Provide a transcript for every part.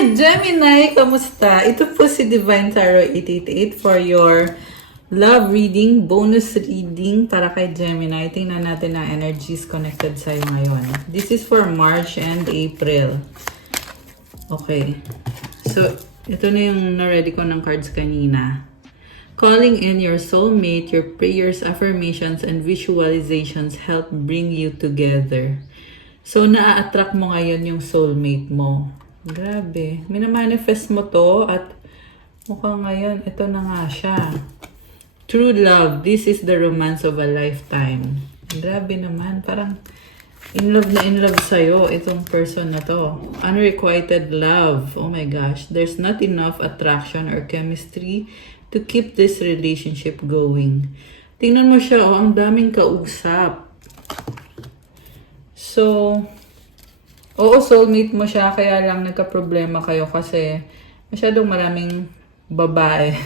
Hi, Gemini! Kamusta? Ito po si Divine Tarot 888 for your love reading, bonus reading para kay Gemini. Tingnan natin ang energies connected sa'yo ngayon. This is for March and April. Okay. So, ito na yung na-ready ko ng cards kanina. Calling in your soulmate, your prayers, affirmations, and visualizations help bring you together. So, naa-attract mo ngayon yung soulmate mo. Grabe. Minamanifest mo to at mukhang ngayon, ito na nga siya. True love. This is the romance of a lifetime. Grabe naman. Parang in love sa'yo itong person na to. Unrequited love. Oh my gosh. There's not enough attraction or chemistry to keep this relationship going. Tingnan mo siya, oh, ang daming kausap. So, oo, soulmate mo siya, kaya lang nagka-problema kayo kasi masyadong maraming babae.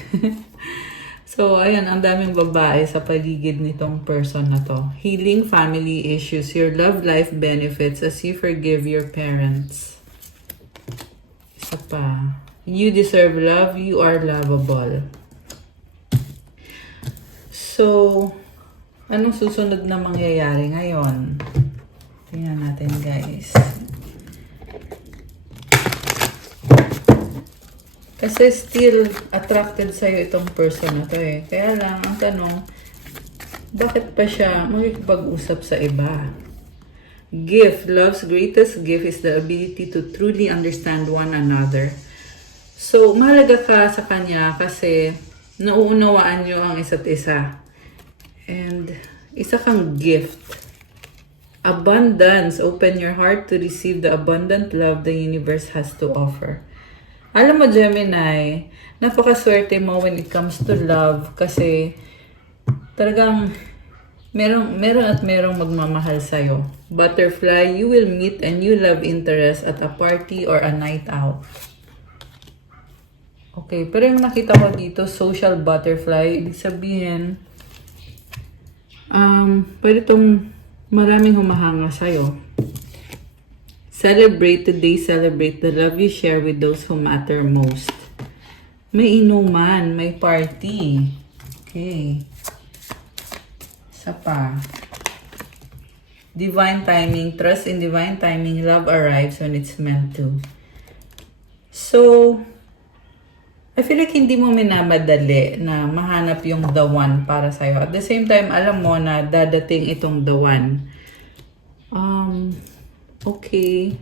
So, ayan, ang daming babae sa paligid nitong person na to. Healing family issues, your love life benefits as you forgive your parents. Isa pa. You deserve love, you are lovable. So, anong susunod na mangyayari ngayon? Tingnan natin, guys. Kasi still attracted sa'yo itong person na to eh. Kaya lang, ang tanong, bakit pa siya makikipag-usap sa iba? Gift. Love's greatest gift is the ability to truly understand one another. So, mahalaga ka sa kanya kasi nauunawaan nyo ang isa't isa. And isa kang gift. Abundance. Open your heart to receive the abundant love the universe has to offer. Alam mo, Gemini, napakaswerte mo when it comes to love kasi talagang merong magmamahal sa'yo. Butterfly, you will meet a new love interest at a party or a night out. Okay, pero yung nakita ko dito, social butterfly, ibig sabihin, pwede itong maraming humahanga sa'yo. Celebrate today, celebrate the love you share with those who matter most. May inuman, may party. Okay. Isa pa. Divine timing, trust in divine timing, love arrives when it's meant to. So, I feel like hindi mo minamadali na mahanap yung the one para sa'yo. At the same time, alam mo na dadating itong the one. Okay.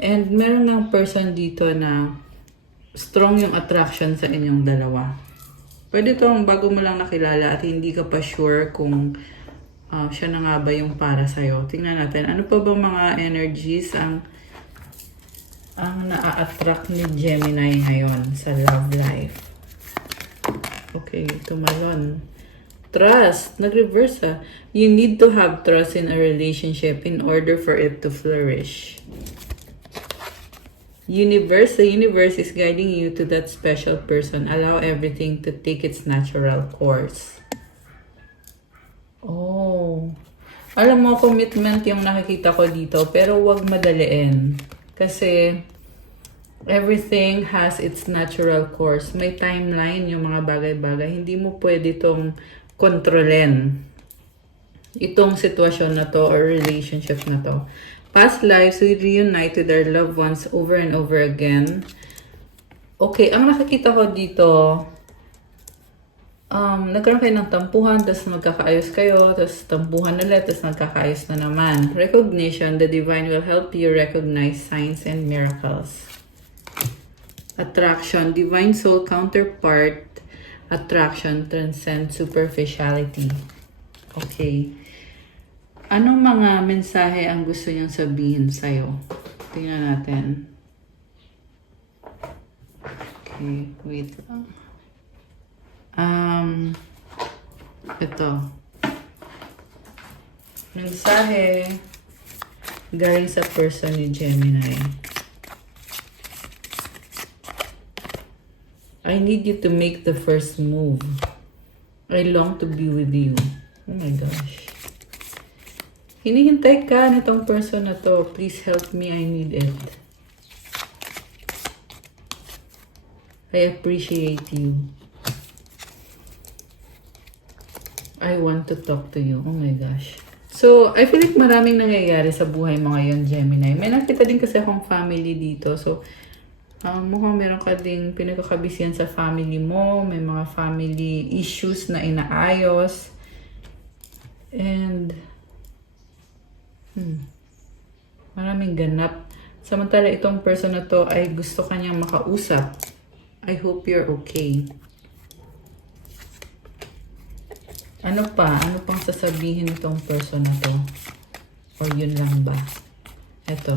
And meron ng person dito na strong yung attraction sa inyong dalawa. Pwede itong bago mo lang nakilala at hindi ka pa sure kung siya na nga ba yung para sa'yo. Tingnan natin. Ano pa ba mga energies ang na-attract ni Gemini ngayon sa love life? Okay, tumalon. Trust. Nag-reverse ah. You need to have trust in a relationship in order for it to flourish. Universe. The universe is guiding you to that special person. Allow everything to take its natural course. Oh. Alam mo, commitment yung nakikita ko dito, pero wag madaliin. Kasi everything has its natural course. May timeline yung mga bagay-bagay. Hindi mo pwede itong kontrolin itong sitwasyon na to or relationship na to. Past lives, we reunite with our loved ones over and over again. Okay, ang nakikita ko dito, nagkaroon kayo ng tampuhan, tapos magkakaayos kayo, tapos tampuhan ulit, tapos magkakaayos na naman. Recognition, the divine will help you recognize signs and miracles. Attraction, divine soul counterpart, attraction transcends superficiality. Okay. Anong mga mensahe ang gusto niyang sabihin sa'yo? Tingnan natin. Okay, wait lang. Ito. Mensahe galing sa person ni Gemini. I need you to make the first move. I long to be with you. Oh my gosh. Hinihintay ka nitong person na to. Please help me. I need it. I appreciate you. I want to talk to you. Oh my gosh. So, I feel like maraming nangyayari sa buhay mo ngayon, Gemini. May nakita din kasi akong family dito. So, mukhang meron ka ding pinagkakabisihan sa family mo. May mga family issues na inaayos. And, maraming ganap. Samantala, itong person na to ay gusto kanyang makausap. I hope you're okay. Ano pa? Ano pang sasabihin itong person na to? O yun lang ba? Eto.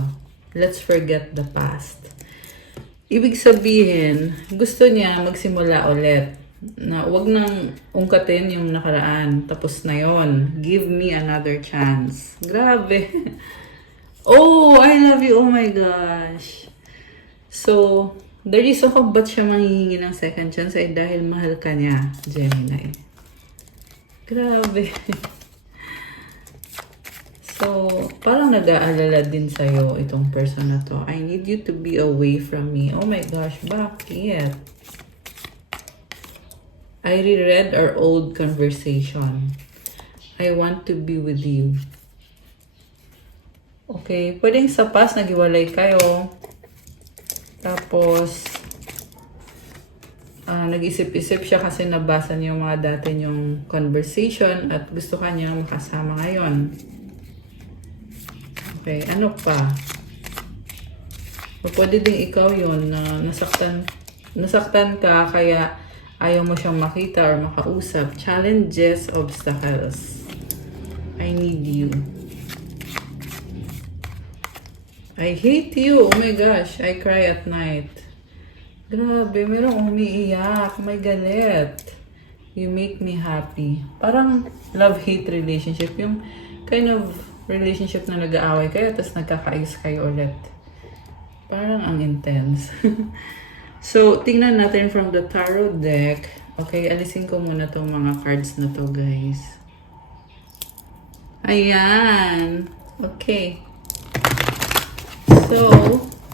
Let's forget the past. Ibig sabihin, gusto niya magsimula ulit. Na wag nang ungkatin yung nakaraan. Tapos na yon. Give me another chance. Grabe. Oh, I love you. Oh my gosh. So, the reason kung ba't siya manghihingi ng second chance ay dahil mahal ka niya, Gemini. Grabe. So, parang nag-aalala din sa'yo itong person na to. I need you to be away from me. Oh my gosh, bakit? I reread our old conversation. I want to be with you. Okay, pwedeng sa past naghiwalay kayo. Tapos, nag-isip-isip siya kasi nabasa niya yung mga dati niyong conversation at gusto kanya makasama ngayon. Okay, ano pa? O pwede din ikaw yun na nasaktan ka kaya ayaw mo siyang makita or makausap. Challenges, obstacles. I need you. I hate you. Oh my gosh, I cry at night. Grabe, merong umiiyak. May galit. You make me happy. Parang love-hate relationship. Yung kind of relationship na nag-aaway kayo tapos nagkakaayos kayo ulit. Parang ang intense. So, tingnan natin from the tarot deck. Okay, alisin ko muna tong mga cards na to, guys. Ayan. Okay. So,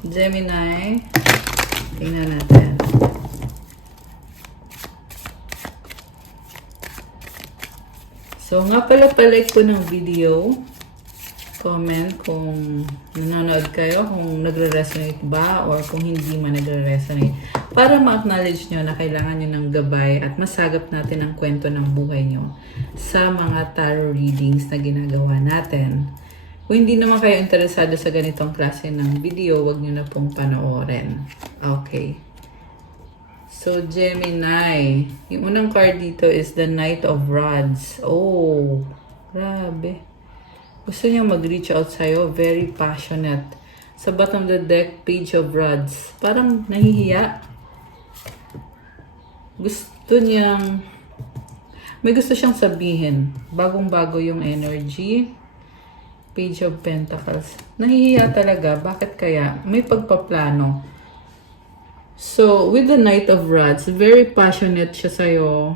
Gemini, tingnan natin. So, nga pala palike ko ng video. Comment kung nanonood kayo, kung nagre-resonate ba or kung hindi man nagre-resonate. Para ma-acknowledge nyo na kailangan nyo ng gabay at masagap natin ang kwento ng buhay nyo sa mga tarot readings na ginagawa natin. Kung hindi naman kayo interesado sa ganitong klase ng video, wag nyo na pong panoorin. Okay. So, Gemini. Yung unang card dito is the Knight of Rods. Oh, grabe. Gusto niya mag-reach out sa'yo. Very passionate. Sa bottom of the deck, Page of Rods. Parang nahihiya. Gusto niyang... May gusto siyang sabihin. Bagong-bago yung energy. Page of Pentacles. Nahihiya talaga. Bakit kaya? May pagpaplano. So, with the Knight of Rods, very passionate siya sa'yo.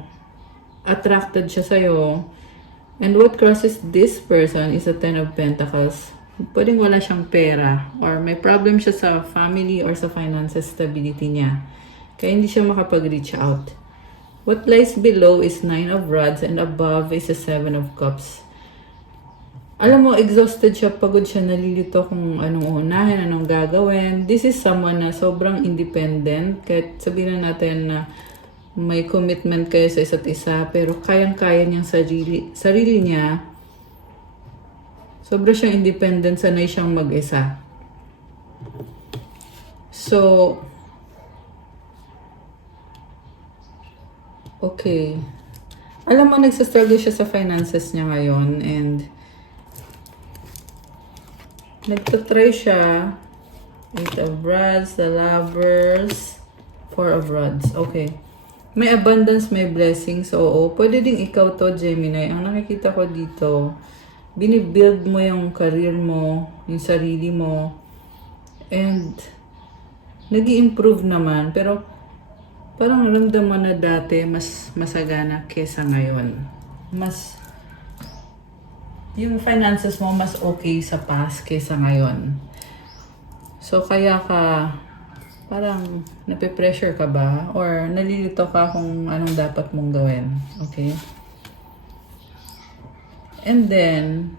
Attracted siya sa'yo. And what crosses this person is a Ten of Pentacles. Pwedeng wala siyang pera. Or may problem siya sa family or sa finances stability niya. Kaya hindi siya makapag-reach out. What lies below is Nine of Rods and above is a Seven of Cups. Alam mo, exhausted siya, pagod siya, nalilito kung anong unahin, anong gagawin. This is someone na sobrang independent. Kahit sabihin na natin na may commitment kayo sa isa't isa, pero kayang-kaya niyang sarili niya. Sobra siyang independent, sanay siyang mag-isa. So, okay. Alam mo, nagsastruggle siya sa finances niya ngayon and nagtatry siya. Eight of Rods, the Lovers, Four of Rods. Okay. May abundance, may blessings. Oo, pwede ding ikaw to, Gemini. Ang nakikita ko dito, binibuild mo yung career mo, yung sarili mo, and nag-i-improve naman. Pero parang ramdam mo na dati mas masagana kesa ngayon. Yung finances mo mas okay sa past kesa ngayon. So, kaya ka Parang nape-pressure ka ba? Or nalilito ka kung anong dapat mong gawin. Okay? And then,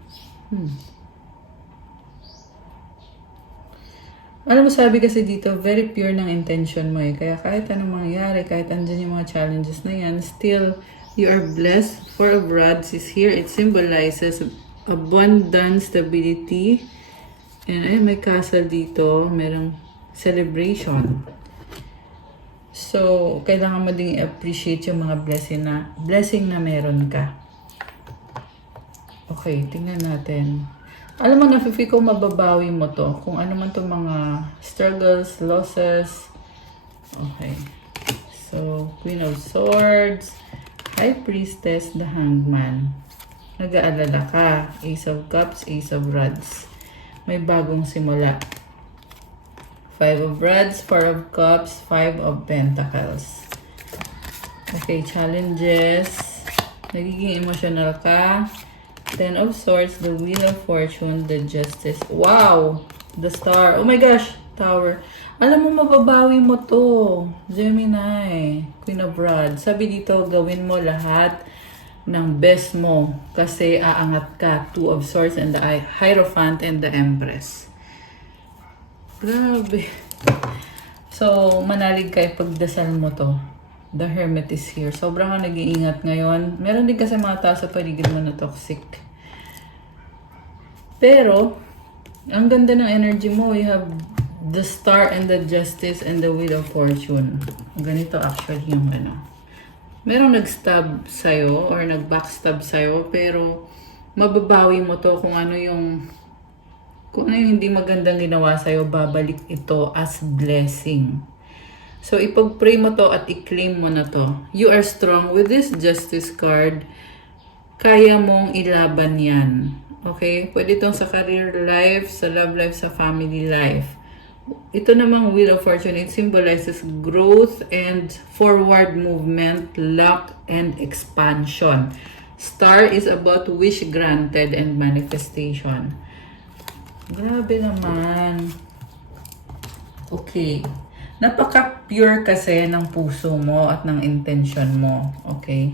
alam mo, sabi kasi dito, very pure ng intention mo eh. Kaya kahit anong mangyayari, kahit andyan yung mga challenges na yan, still, you are blessed. Four of Rods is here. It symbolizes abundance, stability. And ay, may castle dito. Merong celebration. So, kailangan mo ding appreciate yung mga blessing na meron ka. Okay, tingnan natin. Alam mo, nafe-feel ko mababawi mo to. Kung ano man to mga struggles, losses. Okay. So, Queen of Swords, High Priestess, the Hangman. Nag-aalala ka. Ace of Cups, Ace of Rods. May bagong simula. Five of Rods, Four of Cups, Five of Pentacles. Okay, challenges. Nagiging emotional ka. Ten of Swords, the Wheel of Fortune, the Justice. Wow! The Star. Oh my gosh! Tower. Alam mo, mababawi mo to. Gemini. Queen of Rods. Sabi dito, gawin mo lahat ng best mo. Kasi aangat ka. Two of Swords and the Hierophant and the Empress. Grabe. So, manalig ka pagdasal mo to. The Hermit is here. Sobrang ka nag-iingat ngayon. Meron din kasi mga tao sa paligid mo na toxic. Pero, ang ganda ng energy mo. You have the Star and the Justice and the Wheel of Fortune. Ganito actually yung ano. Merong nag-stab sa'yo or nag-backstab sa'yo. Pero, mababawi mo to kung ano yung hindi magandang ginawa sa'yo. Babalik ito as blessing. So, ipag-pray mo to at i-claim mo na to. You are strong. With this Justice card, kaya mong ilaban yan. Okay? Pwede itong sa career life, sa love life, sa family life. Ito namang Wheel of Fortune, it symbolizes growth and forward movement, luck, and expansion. Star is about wish granted and manifestation. Grabe naman. Okay. Napaka-pure kasi ng puso mo at ng intention mo. Okay?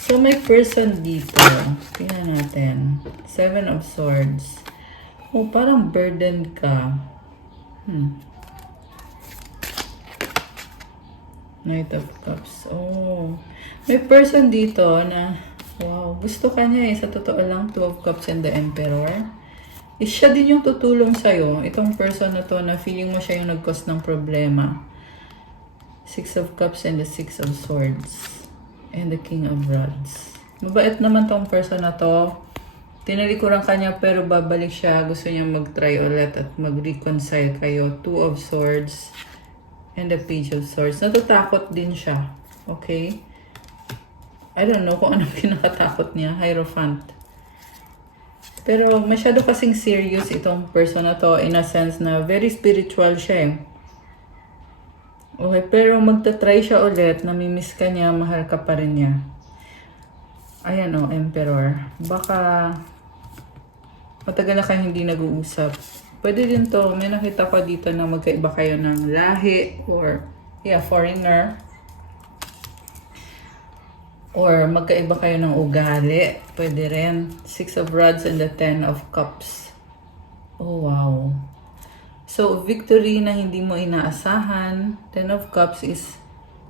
So, may person dito. Tingnan natin. Seven of Swords. Oh, parang burdened ka. Knight of Cups. Oh. May person dito na, wow, gusto ka niya eh. Sa totoo lang, Two of Cups and the Emperor. Siya din yung tutulong sa'yo. Itong person na to na feeling mo siya yung nag-cause ng problema. Six of Cups and the Six of Swords. And the King of Rods. Mabait naman tong person na to. Tinalikuran ka niya pero babalik siya. Gusto niya mag-try ulit at mag-reconcile kayo. Two of Swords and the Page of Swords. Natatakot din siya. Okay? I don't know kung anong kinakatakot niya. Hierophant. Pero masyado kasing serious itong person na to in a sense na very spiritual siya eh. Okay, pero magta-try siya ulit, namimiss ka niya, mahal ka pa rin niya. Ayan o, Emperor. Baka matagal na kayo hindi nag-uusap. Pwede din to, may nakita ko dito na magkaiba kayo ng lahi or foreigner. Or magkaiba kayo ng ugali. Pwede rin. Six of Rods and the Ten of Cups. Oh, wow. So, victory na hindi mo inaasahan. Ten of Cups is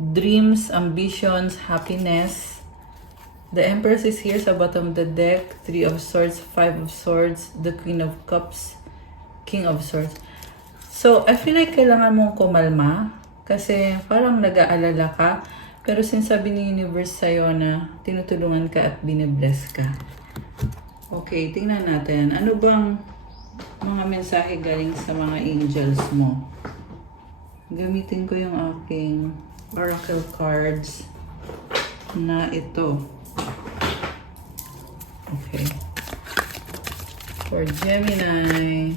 dreams, ambitions, happiness. The Empress is here sa bottom of the deck. Three of Swords, Five of Swords, the Queen of Cups, King of Swords. So, I feel like kailangan mong kumalma. Kasi parang nag-aalala ka. Pero sinasabi ni Universe sa'yo na tinutulungan ka at binibless ka. Okay, tingnan natin. Ano bang mga mensahe galing sa mga angels mo? Gamitin ko yung aking oracle cards na ito. Okay. For Gemini.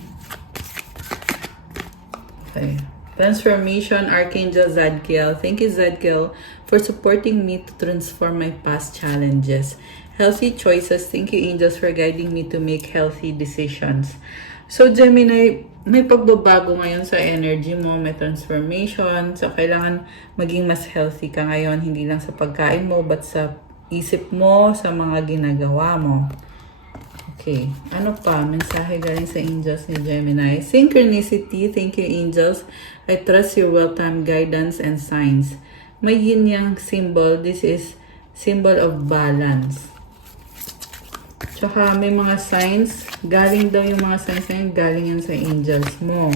Okay. Transformation, Archangel Zadkiel. Thank you, Zadkiel, for supporting me to transform my past challenges. Healthy choices. Thank you, angels, for guiding me to make healthy decisions. So, Gemini, may pagbabago ngayon sa energy mo, may transformation. So, kailangan maging mas healthy ka ngayon, hindi lang sa pagkain mo, but sa isip mo, sa mga ginagawa mo. Okay, ano pa? Mensahe galing sa angels ni Gemini. Synchronicity, thank you angels. I trust your well-timed guidance and signs. May yin yang symbol, this is symbol of balance. Tsaka may mga signs, galing daw yung mga signs na yun, galing yan sa angels mo.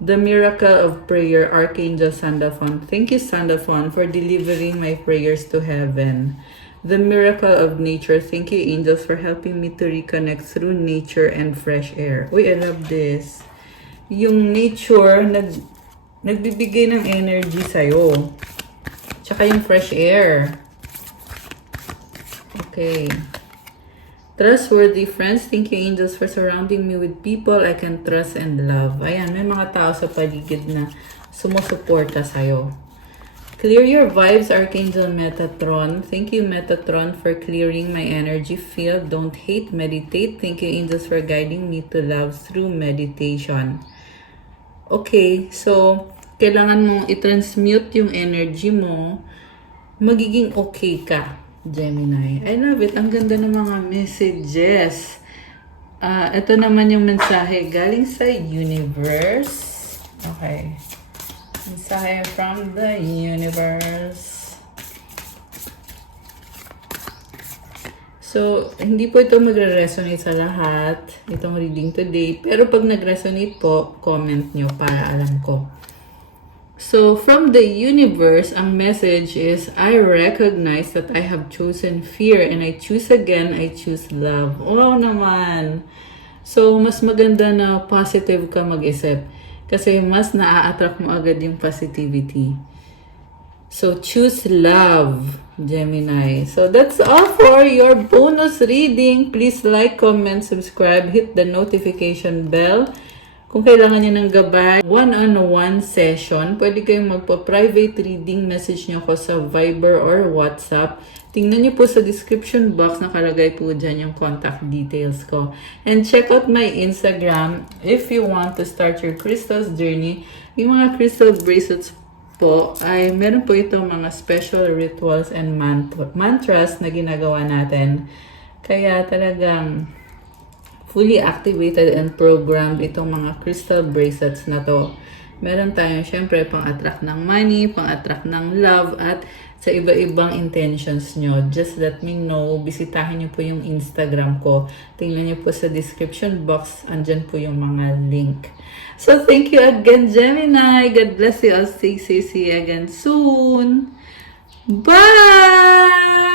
The miracle of prayer, Archangel Sandalphon. Thank you Sandalphon for delivering my prayers to heaven. The miracle of nature, thank you angels for helping me to reconnect through nature and fresh air. Uy, I love this. Yung nature, nagbibigay ng energy sa'yo. Tsaka yung fresh air. Okay. Trustworthy friends, thank you angels for surrounding me with people I can trust and love. Ayan, may mga tao sa paligid na sumusuporta sa'yo. Clear your vibes, Archangel Metatron. Thank you Metatron for clearing my energy field. Don't hate, meditate. Thank you angels for guiding me to love through meditation. Okay, so kailangan mong i-transmute yung energy mo. Magiging okay ka, Gemini. I love it. Ang ganda ng mga messages. Ito naman yung mensahe galing sa universe. Okay. Mensahe from the universe. So, hindi po ito magre-resonate sa lahat, itong reading today. Pero pag nag-resonate po, comment nyo para alam ko. So, from the universe, ang message is, I recognize that I have chosen fear and I choose again, I choose love. Wow naman! So, mas maganda na positive ka mag-isip kasi mas naa-attract mo agad yung positivity. So, choose love, Gemini. So, that's all for your bonus reading. Please like, comment, subscribe, hit the notification bell. Kung kailangan nyo ng gabay, one-on-one session, pwede kayong magpa-private reading, message nyo ko sa Viber or WhatsApp. Tingnan nyo po sa description box, nakalagay po dyan yung contact details ko. And check out my Instagram if you want to start your crystals journey. Yung mga crystal bracelets po, ay meron po itong mga special rituals and mantras na ginagawa natin. Kaya talagang fully activated and programmed itong mga crystal bracelets na to. Meron tayong syempre pang-attract ng money, pang-attract ng love, at sa iba-ibang intentions nyo. Just let me know. Bisitahin nyo po yung Instagram ko. Tingnan nyo po sa description box. Andyan po yung mga link. So, thank you again, Gemini. God bless you all. Stay safe. See you again soon. Bye!